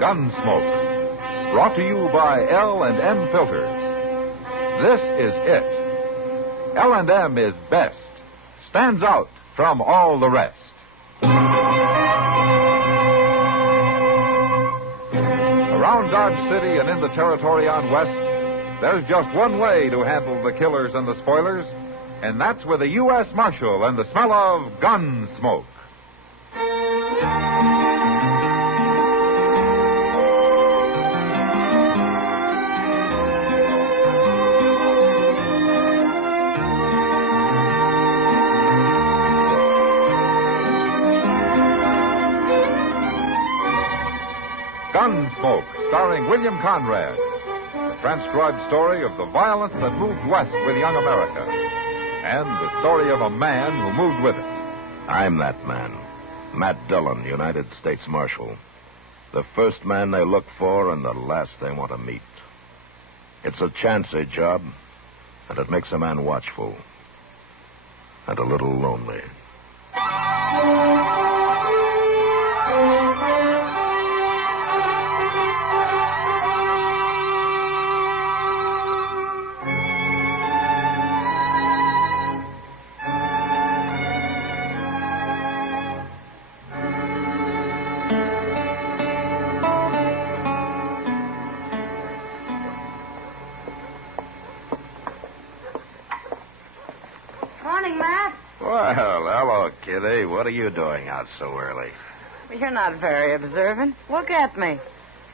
Gunsmoke. Brought to you by L&M Filters. This is it. L&M is best. Stands out from all the rest. Around Dodge City and in the territory on West, there's just one way to handle the killers and the spoilers, and that's with a U.S. Marshal and the smell of Gunsmoke. Gunsmoke, starring William Conrad. The transcribed story of the violence that moved west with young America. And the story of a man who moved with it. I'm that man. Matt Dillon, United States Marshal. The first man they look for and the last they want to meet. It's a chancy job, and it makes a man watchful. And a little lonely. Well, hello, Kitty. What are you doing out so early? You're not very observant. Look at me.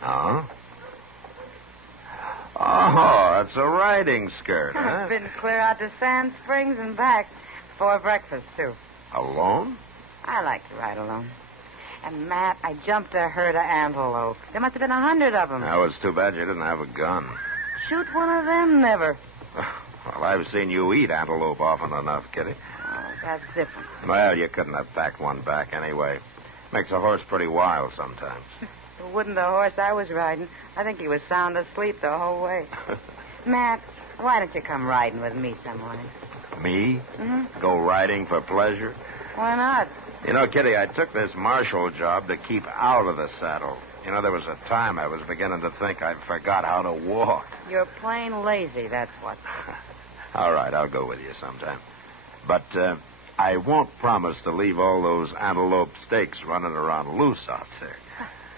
Oh? Oh, it's a riding skirt, huh? I've been clear out to Sand Springs and back before breakfast, too. Alone? I like to ride alone. And, Matt, I jumped a herd of antelope. There must have been 100 of them. That was too bad you didn't have a gun. Shoot one of them, never. Well, I've seen you eat antelope often enough, Kitty. Oh, that's different. Well, you couldn't have packed one back anyway. Makes a horse pretty wild sometimes. It wouldn't the horse I was riding. I think he was sound asleep the whole way. Matt, why don't you come riding with me some morning? Me? Mm-hmm. Go riding for pleasure? Why not? You know, Kitty, I took this marshal job to keep out of the saddle. You know, there was a time I was beginning to think I'd forgot how to walk. You're plain lazy, that's what. All right, I'll go with you sometime. But I won't promise to leave all those antelope steaks running around loose out there.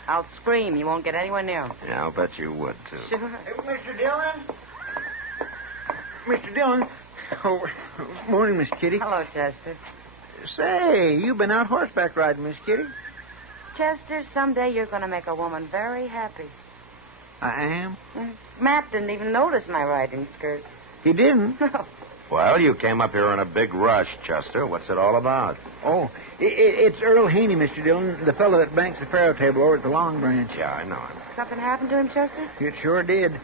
I'll scream. You won't get anywhere near them. Yeah, I'll bet you would, too. Sure. Hey, Mr. Dillon? Mr. Dillon? Oh, morning, Miss Kitty. Hello, Chester. Say, you've been out horseback riding, Miss Kitty. Chester, someday you're going to make a woman very happy. I am? Matt didn't even notice my riding skirt. He didn't? No. Well, you came up here in a big rush, Chester. What's it all about? Oh, it's Earl Haney, Mr. Dillon, the fellow that banks the faro table over at the Long Branch. Yeah, I know him. Something happened to him, Chester? It sure did.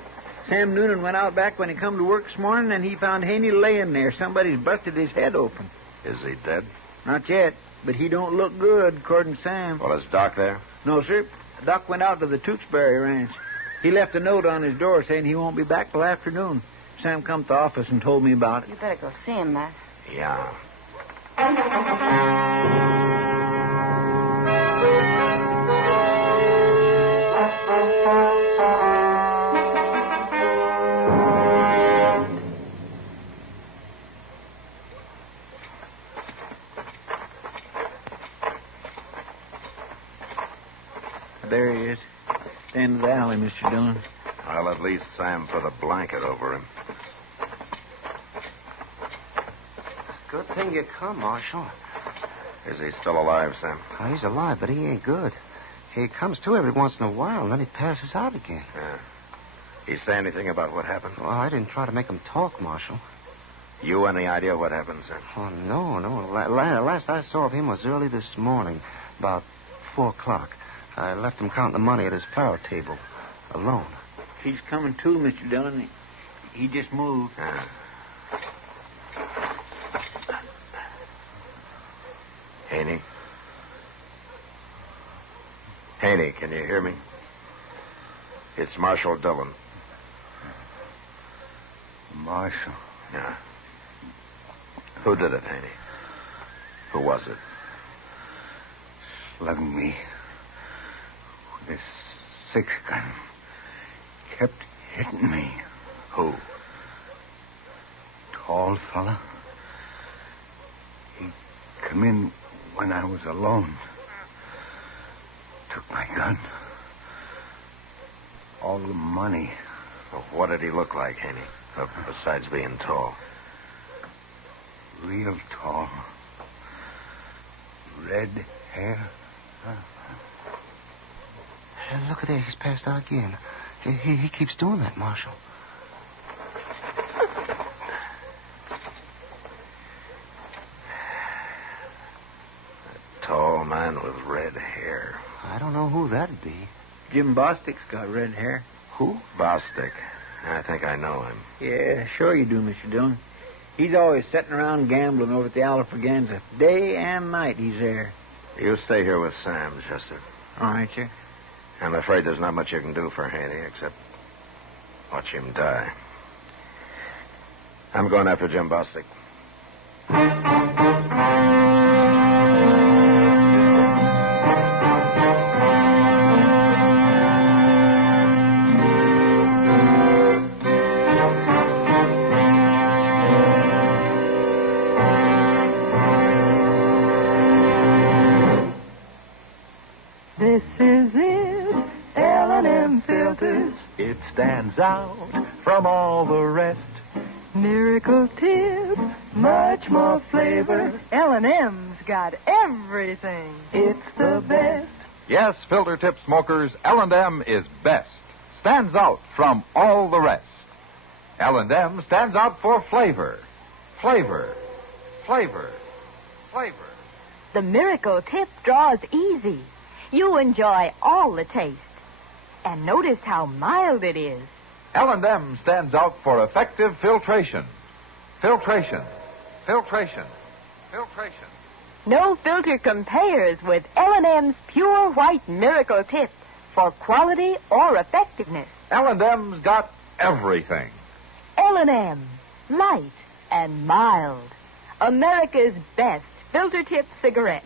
Sam Noonan went out back when he come to work this morning, and he found Haney laying there. Somebody's busted his head open. Is he dead? Not yet, but he don't look good, according to Sam. Well, is Doc there? No, sir. Doc went out to the Tewksbury Ranch. He left a note on his door saying he won't be back till afternoon. Sam come to the office and told me about it. You better go see him, Matt. Yeah. There he is. End of the alley, Mr. Dillon. Well, at least Sam put a blanket over him. Good thing you come, Marshal. Is he still alive, Sam? Oh, he's alive, but he ain't good. He comes to every once in a while, and then he passes out again. Yeah. He say anything about what happened? Well, I didn't try to make him talk, Marshal. You any idea what happened, sir? Oh, no. Last I saw of him was early this morning, about 4 o'clock. I left him counting the money at his faro table, alone. He's coming to, Mr. Dillon. He just moved. Yeah. Haney? Haney, can you hear me? It's Marshal Dillon. Marshal? Yeah. Who did it, Haney? Who was it? Slugged me with this 6-gun kept hitting me. Who? Tall fella. He come in when I was alone. Took my gun. All the money. Well, what did he look like, Haney? Besides being tall. Real tall. Red hair. Look at there. He's passed out again. He keeps doing that, Marshal. A tall man with red hair. I don't know who that'd be. Jim Bostic's got red hair. Who? Bostic. I think I know him. Yeah, sure you do, Mr. Dillon. He's always sitting around gambling over at the Alfraganza. Day and night he's there. You stay here with Sam, Chester. All right, sir. I'm afraid there's not much you can do for Haney except watch him die. I'm going after Jim Bostic. This is it, L&M Filters. It stands out from all the rest. Miracle tip, much more flavor. L&M's got everything. It's the best. Yes, filter tip smokers, L&M is best. Stands out from all the rest. L&M stands out for flavor. Flavor. Flavor. Flavor. The Miracle Tip draws easy. You enjoy all the taste. And notice how mild it is. L&M stands out for effective filtration. Filtration. Filtration. Filtration. No filter compares with L&M's pure white Miracle Tip for quality or effectiveness. L&M's got everything. L&M, light and mild. America's best filter tip cigarette.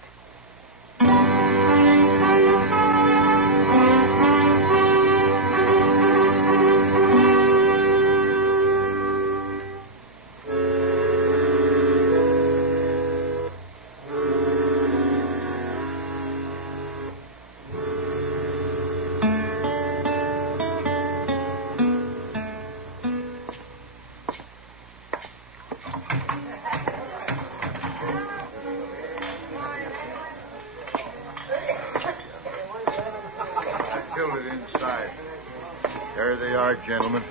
There they are, gentlemen.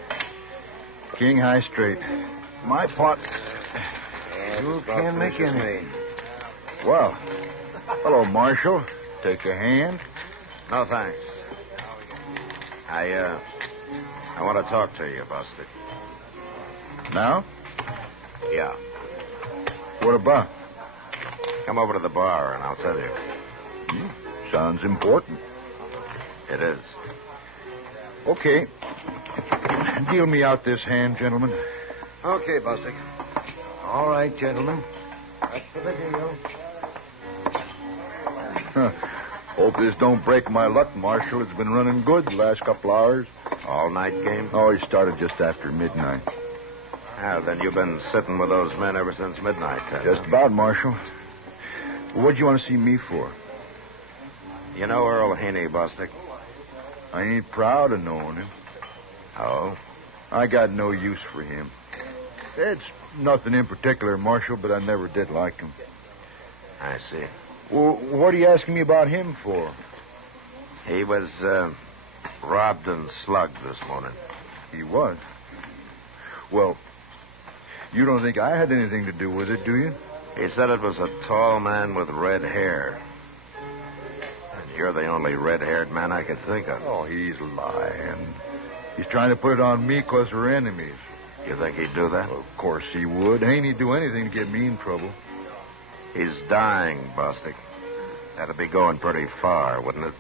King High Straight. My pot. You can't make any. Well, hello, Marshal. Take a hand. No, thanks. I want to talk to you, Bostic. Now? Yeah. What about? Come over to the bar and I'll tell you. Sounds important. It is. Okay. Deal me out this hand, gentlemen. Okay, Bostic. All right, gentlemen. That's the deal. Hope this don't break my luck, Marshal. It's been running good the last couple hours. All-night game? Oh, he started just after midnight. Ah, then you've been sitting with those men ever since midnight, huh? Just about, Marshal. What'd you want to see me for? You know Earl Haney, Bostic? I ain't proud of knowing him. Oh? I got no use for him. It's nothing in particular, Marshal, but I never did like him. I see. Well, what are you asking me about him for? He was robbed and slugged this morning. He was? Well, you don't think I had anything to do with it, do you? He said it was a tall man with red hair. And you're the only red-haired man I could think of. Oh, he's lying. He's trying to put it on me because we're enemies. You think he'd do that? Well, of course he would. Ain't he do anything to get me in trouble? He's dying, Bostic. That'd be going pretty far, wouldn't it?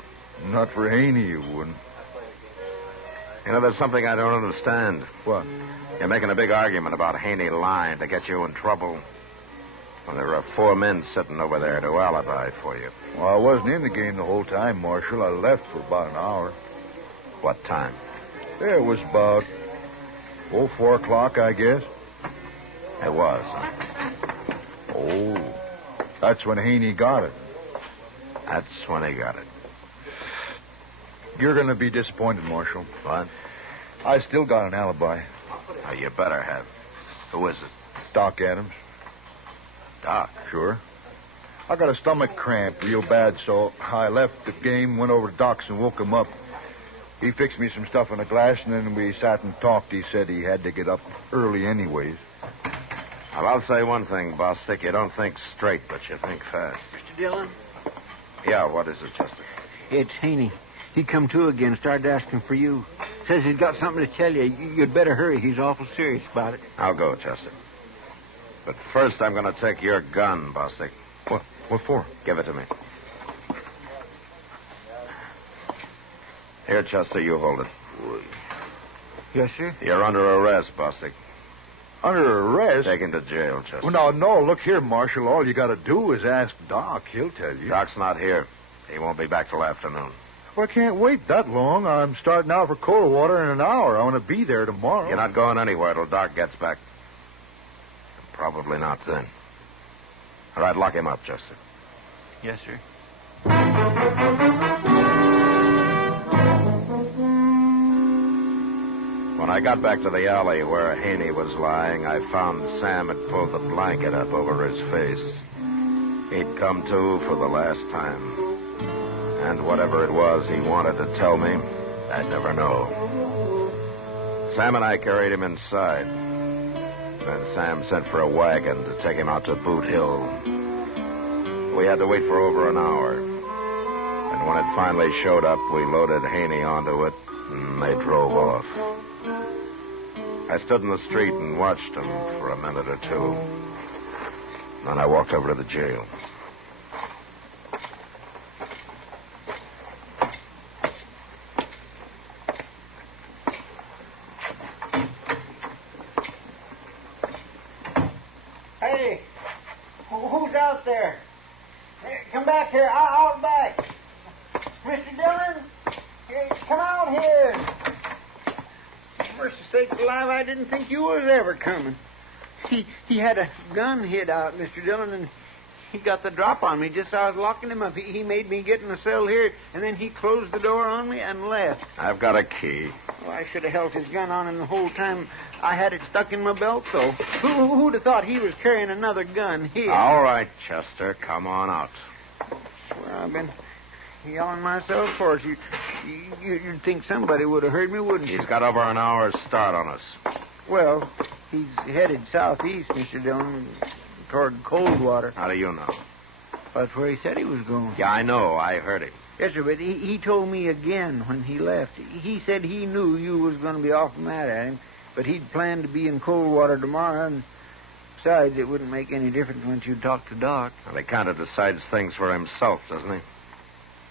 Not for Haney, you wouldn't. You know, there's something I don't understand. What? You're making a big argument about Haney lying to get you in trouble when there are 4 men sitting over there to alibi for you. Well, I wasn't in the game the whole time, Marshal. I left for about an hour. What time? Yeah, it was about 4 o'clock, I guess. It was. Oh, that's when Haney got it. That's when he got it. You're going to be disappointed, Marshal. What? I still got an alibi. Oh, you better have. Who is it? Doc Adams. Doc? Sure. I got a stomach cramp real bad, so I left the game, went over to Doc's and woke him up. He fixed me some stuff in a glass, and then we sat and talked. He said he had to get up early anyways. Well, I'll say one thing, Bostic. You don't think straight, but you think fast. Mr. Dillon? Yeah, what is it, Chester? It's Haney. He come to again, started asking for you. Says he's got something to tell you. You'd better hurry. He's awful serious about it. I'll go, Chester. But first, I'm going to take your gun, Bostic. What for? Give it to me. Here, Chester, you hold it. Yes, sir? You're under arrest, Bostic. Under arrest? Taken to jail, Chester. Well, no, look here, Marshal. All you got to do is ask Doc. He'll tell you. Doc's not here. He won't be back till afternoon. Well, I can't wait that long. I'm starting out for Coldwater in an hour. I want to be there tomorrow. You're not going anywhere till Doc gets back. Probably not then. All right, lock him up, Chester. Yes, sir. When I got back to the alley where Haney was lying, I found Sam had pulled the blanket up over his face. He'd come to for the last time. And whatever it was he wanted to tell me, I'd never know. Sam and I carried him inside. Then Sam sent for a wagon to take him out to Boot Hill. We had to wait for over an hour. And when it finally showed up, we loaded Haney onto it, and they drove off. I stood in the street and watched them for a minute or two. Then I walked over to the jail. Hey, who's out there? Hey, come back here. Out back. Mr. Dillon, hey, come out here. Mercy sakes alive, I didn't think you was ever coming. He had a gun hid out, Mr. Dillon, and he got the drop on me just as I was locking him up. He made me get in the cell here, and then he closed the door on me and left. I've got a key. Well, I should have held his gun on him the whole time. I had it stuck in my belt, though. Who'd have thought he was carrying another gun here? All right, Chester, come on out. Well, I've been yelling myself for you. You'd think somebody would have heard me, wouldn't you? He's got over an hour's start on us. Well, he's headed southeast, Mr. Dillon, toward Coldwater. How do you know? That's where he said he was going. Yeah, I know. I heard him. Yes, sir, but he told me again when he left. He said he knew you was going to be awful mad at him, but he'd planned to be in Coldwater tomorrow, and besides, it wouldn't make any difference once you talk to Doc. Well, he kind of decides things for himself, doesn't he?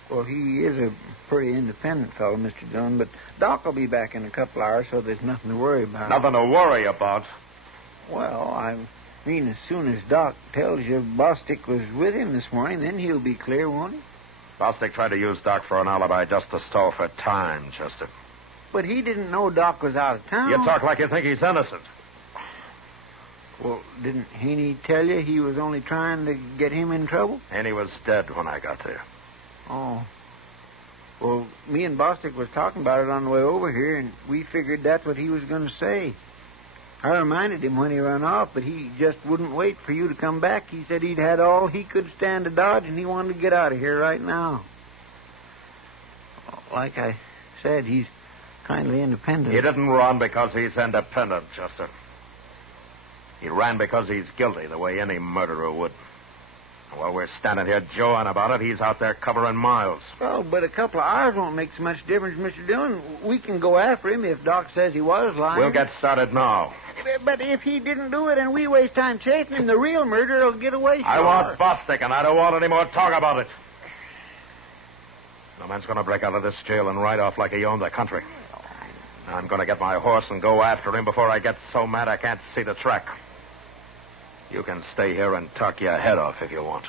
Well, he is a pretty independent fellow, Mr. Dillon, but Doc will be back in a couple hours, so there's nothing to worry about. Nothing to worry about. Well, I mean, as soon as Doc tells you Bostic was with him this morning, then he'll be clear, won't he? Bostic tried to use Doc for an alibi just to stall for time, Chester. But he didn't know Doc was out of town. You talk like you think he's innocent. Well, didn't Haney tell you he was only trying to get him in trouble? And he was dead when I got there. Oh. Well, me and Bostic was talking about it on the way over here, and we figured that's what he was going to say. I reminded him when he ran off, but he just wouldn't wait for you to come back. He said he'd had all he could stand to dodge, and he wanted to get out of here right now. Like I said, he's kindly independent. He didn't run because he's independent, Chester. He ran because he's guilty, the way any murderer would. While we're standing here jawing about it, he's out there covering miles. Oh, but a couple of hours won't make so much difference, Mr. Dillon. We can go after him if Doc says he was lying. We'll get started now. But if he didn't do it and we waste time chasing him, the real murderer will get away. I want Bostic, and I don't want any more talk about it. No man's going to break out of this jail and ride off like he owned the country. I'm going to get my horse and go after him before I get so mad I can't see the track. You can stay here and talk your head off if you want.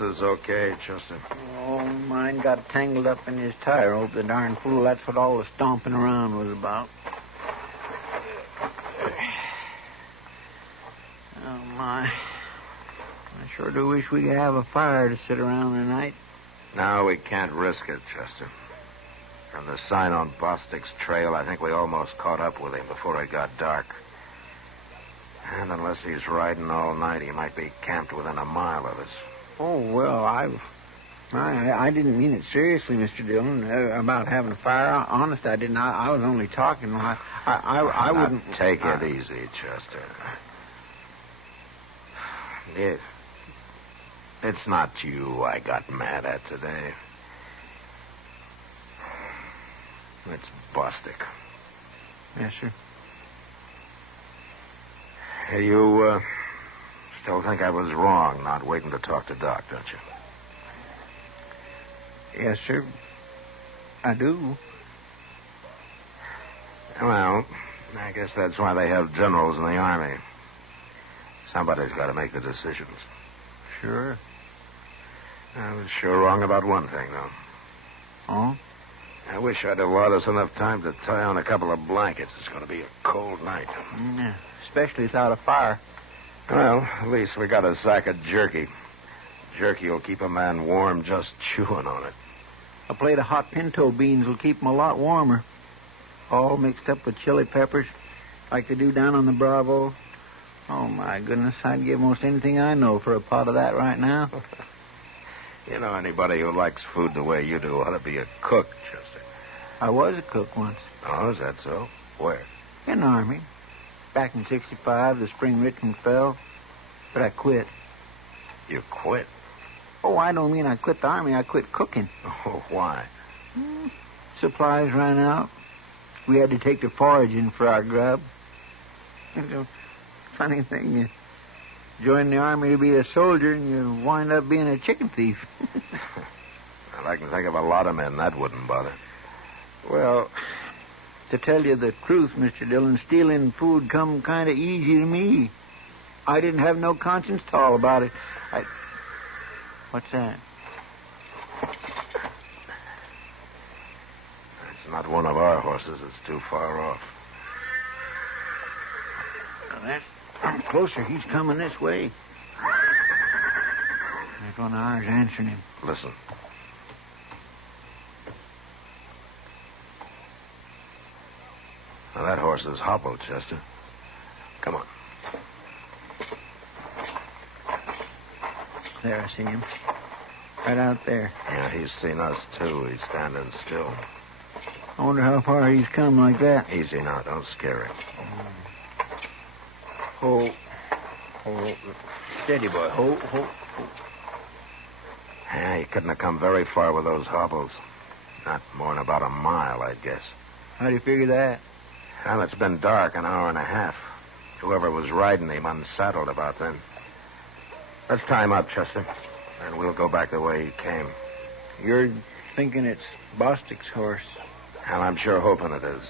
horses okay, Chester? Oh, mine got tangled up in his tire rope, the darn fool. That's what all the stomping around was about. Oh, my. I sure do wish we could have a fire to sit around tonight. No, we can't risk it, Chester. From the sign on Bostic's trail, I think we almost caught up with him before it got dark. And unless he's riding all night, he might be camped within a mile of us. Oh, well, I didn't mean it seriously, Mr. Dillon, about having a fire. Honest, I didn't. I was only talking. I wouldn't... Take it easy, Chester. It's not you I got mad at today. It's Bostic. Yes, sir. Hey, you still think I was wrong not waiting to talk to Doc, don't you? Yes, sir. I do. Well, I guess that's why they have generals in the Army. Somebody's got to make the decisions. Sure. I was sure wrong about one thing, though. Oh? I wish I'd allowed us enough time to tie on a couple of blankets. It's going to be a cold night. Yeah, especially without a fire. Well, at least we got a sack of jerky. Jerky will keep a man warm just chewing on it. A plate of hot pinto beans will keep him a lot warmer. All mixed up with chili peppers, like they do down on the Bravo. Oh, my goodness, I'd give most anything I know for a pot of that right now. You know, anybody who likes food the way you do ought to be a cook, Chester. I was a cook once. Oh, is that so? Where? In the Army. Back in 65, the spring Richmond fell. But I quit. You quit? Oh, I don't mean I quit the Army. I quit cooking. Oh, why? Supplies ran out. We had to take to foraging for our grub. It's a funny thing. You join the Army to be a soldier, and you wind up being a chicken thief. Well, I can think of a lot of men that wouldn't bother. Well, to tell you the truth, Mr. Dillon, stealing food come kind of easy to me. I didn't have no conscience at all about it. What's that? It's not one of our horses. It's too far off. Well, that's closer. He's coming this way. There's one of ours answering him. Listen. Now, that horse is hobbled, Chester. Come on. There, I see him. Right out there. Yeah, he's seen us, too. He's standing still. I wonder how far he's come like that. Easy now. Don't scare him. Oh. Steady, boy. Ho. Yeah, he couldn't have come very far with those hobbles. Not more than about a mile, I'd guess. How do you figure that? Well, it's been dark an hour and a half. Whoever was riding him unsaddled about then. Let's tie him up, Chester, and we'll go back the way he came. You're thinking it's Bostic's horse? And I'm sure hoping it is.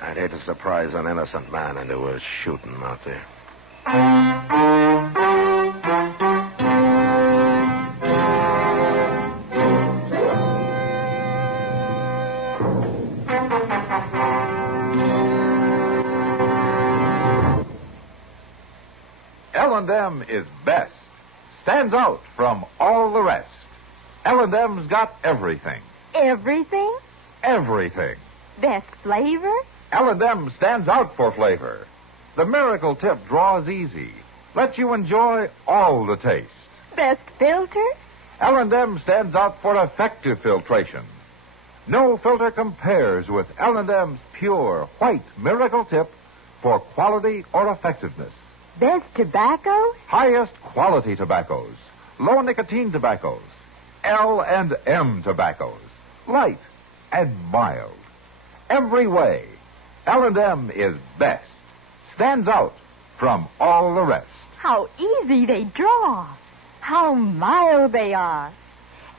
I'd hate to surprise an innocent man into a shooting out there. L&M is best. Stands out from all the rest. L&M's got everything. Everything? Everything. Best flavor? L&M stands out for flavor. The miracle tip draws easy. Lets you enjoy all the taste. Best filter? L&M stands out for effective filtration. No filter compares with L&M's pure white miracle tip for quality or effectiveness. Best tobacco? Highest quality tobaccos. Low nicotine tobaccos. L&M tobaccos. Light and mild. Every way, L&M is best. Stands out from all the rest. How easy they draw. How mild they are.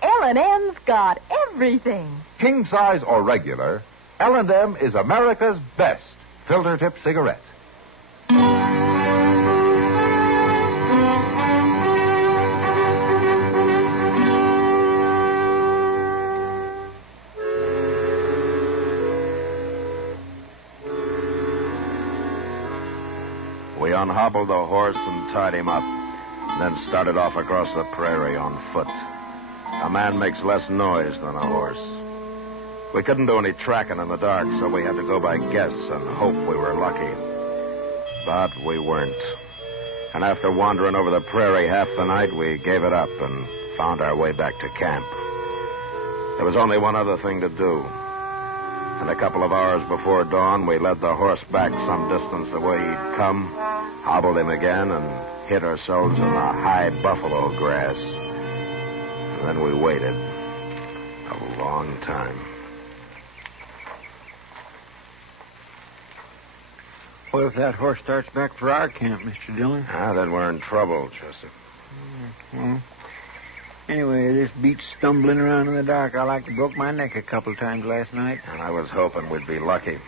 L&M's got everything. King size or regular, L&M is America's best filter tip cigarette. unhobbled the horse and tied him up, then started off across the prairie on foot. A man makes less noise than a horse. We couldn't do any tracking in the dark, so we had to go by guess and hope we were lucky. But we weren't. And after wandering over the prairie half the night, we gave it up and found our way back to camp. There was only one other thing to do. And a couple of hours before dawn, we led the horse back some distance the way he'd come, hobbled him again, and hid ourselves in the high buffalo grass. And then we waited a long time. What if that horse starts back for our camp, Mr. Dillon? Then we're in trouble, Chester. Well, anyway, this beats stumbling around in the dark. I like to broke my neck a couple times last night. And I was hoping we'd be lucky.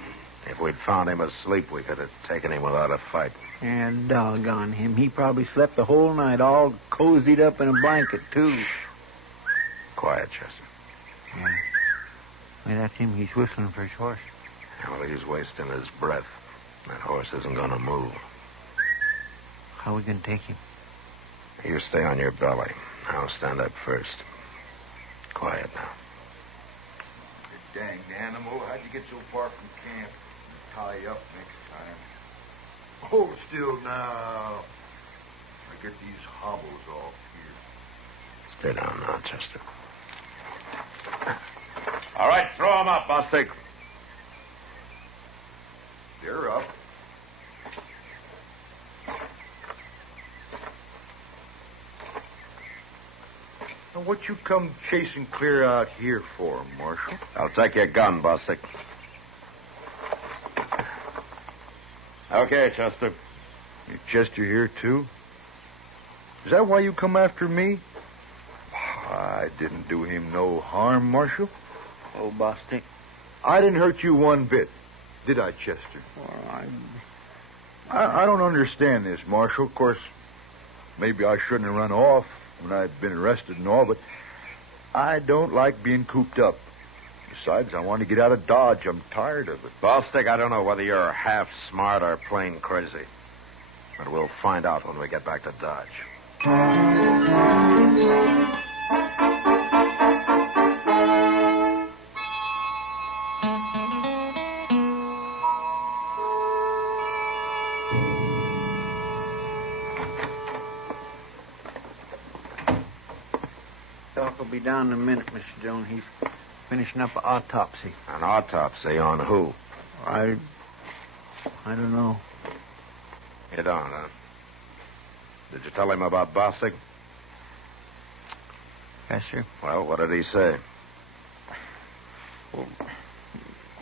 If we'd found him asleep, we could have taken him without a fight. And doggone him. He probably slept the whole night, all cozied up in a blanket, too. Quiet, Chester. Yeah. Well, that's him. He's whistling for his horse. Well, he's wasting his breath. That horse isn't going to move. How are we going to take him? You stay on your belly. I'll stand up first. Quiet now. You danged animal. How'd you get so far from camp? I'll tie you up next time. Hold still now. I get these hobbles off here. Stay down now, Chester. All right, throw him up, Bostic. They're up. Now, what you come chasing clear out here for, Marshal? I'll take your gun, Bostic. Okay, Chester. Chester here, too? Is that why you come after me? I didn't do him no harm, Marshal. Oh, Bostic. I didn't hurt you one bit. Did I, Chester? Well, I don't understand this, Marshal. Of course, maybe I shouldn't have run off when I'd been arrested and all, but I don't like being cooped up. Besides, I want to get out of Dodge. I'm tired of it. Bostic, I don't know whether you're half smart or plain crazy. But we'll find out when we get back to Dodge. Doc will be down in a minute, Mr. Dillon. He's finishing up an autopsy. An autopsy on who? I don't know. You don't, huh? Did you tell him about Bostic? Yes, sir. Well, what did he say? Well,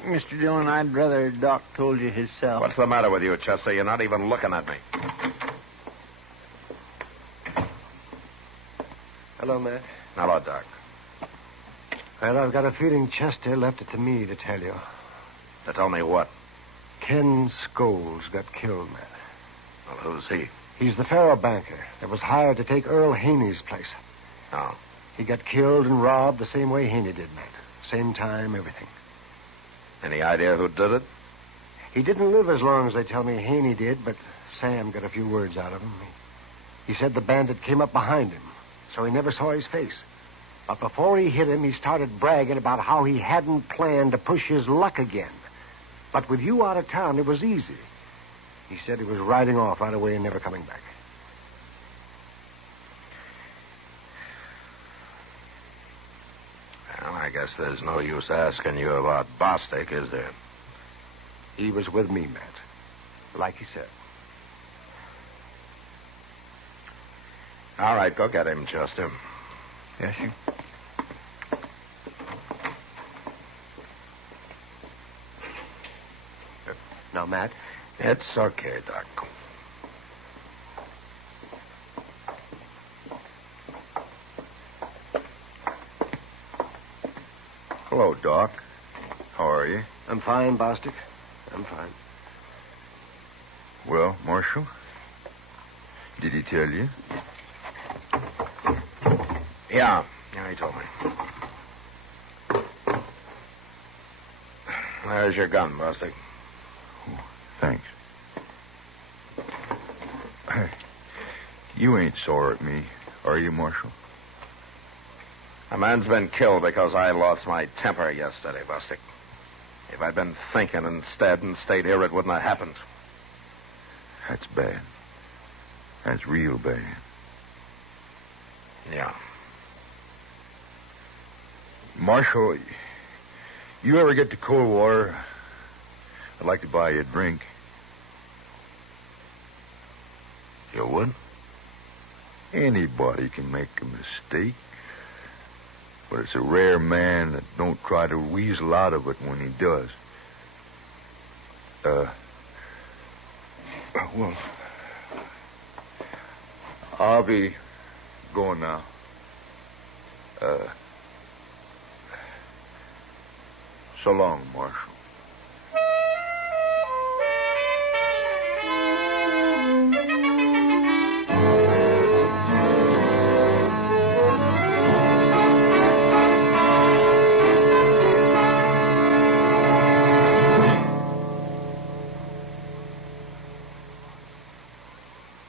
Mr. Dillon, I'd rather Doc told you himself. What's the matter with you, Chester? You're not even looking at me. Hello, Matt. Hello, Doc. Well, I've got a feeling Chester left it to me to tell you. To tell me what? Ken Scholes got killed, Matt. Well, who's he? He's the faro banker that was hired to take Earl Haney's place. Oh. He got killed and robbed the same way Haney did, Matt. Same time, everything. Any idea who did it? He didn't live as long as they tell me Haney did, but Sam got a few words out of him. He said the bandit came up behind him, so he never saw his face. But before he hit him, he started bragging about how he hadn't planned to push his luck again. But with you out of town, it was easy. He said he was riding off right away and never coming back. Well, I guess there's no use asking you about Bostic, is there? He was with me, Matt. Like he said. All right, go get him, Chester. Yes, sir. Now, Matt. It's okay, Doc. Hello, Doc. How are you? I'm fine, Bostic. I'm fine. Well, Marshal, did he tell you? Yeah, he told me. There's your gun, Bostic. Thanks. You ain't sore at me, are you, Marshal? A man's been killed because I lost my temper yesterday, Bostic. If I'd been thinking instead and stayed here, it wouldn't have happened. That's bad. That's real bad. Yeah. Marshal, you ever get to Coldwater, I'd like to buy you a drink. You would? Anybody can make a mistake. But it's a rare man that don't try to weasel out of it when he does. Well, I'll be going now. So long, Marshal.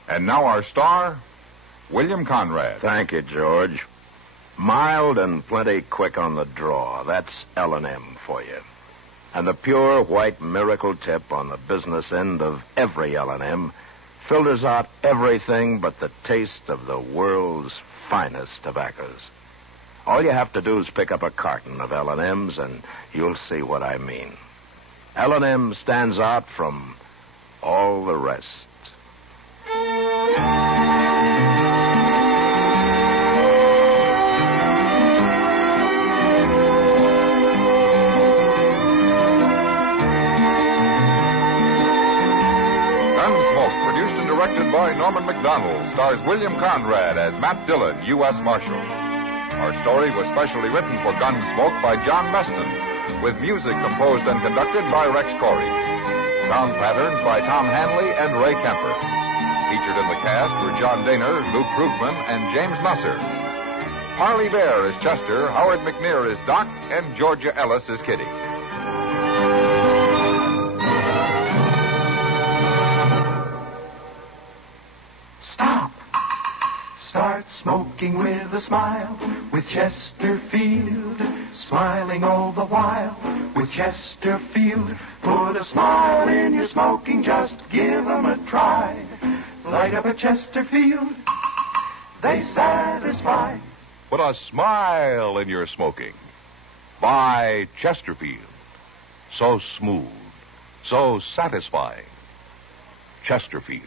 And now our star, William Conrad. Thank you, George. Mild and plenty quick on the draw. That's L&M for you. And the pure white miracle tip on the business end of every L&M filters out everything but the taste of the world's finest tobaccos. All you have to do is pick up a carton of L&Ms and you'll see what I mean. L&M stands out from all the rest. Gunsmoke, produced and directed by Norman Macdonnell, stars William Conrad as Matt Dillon, U.S. Marshal. Our story was specially written for Gunsmoke by John Meston, with music composed and conducted by Rex Corey. Sound patterns by Tom Hanley and Ray Kemper. Featured in the cast were John Daner, Luke Krugman, and James Nusser. Harley Bear is Chester, Howard McNear is Doc, and Georgia Ellis is Kitty. Stop. Start smoking with a smile with Chesterfield. Smiling all the while with Chesterfield. Put a smile in your smoking, just give 'em a try. Light up a Chesterfield, they satisfy. Put a smile in your smoking. Buy Chesterfield. So smooth, so satisfying. Chesterfield.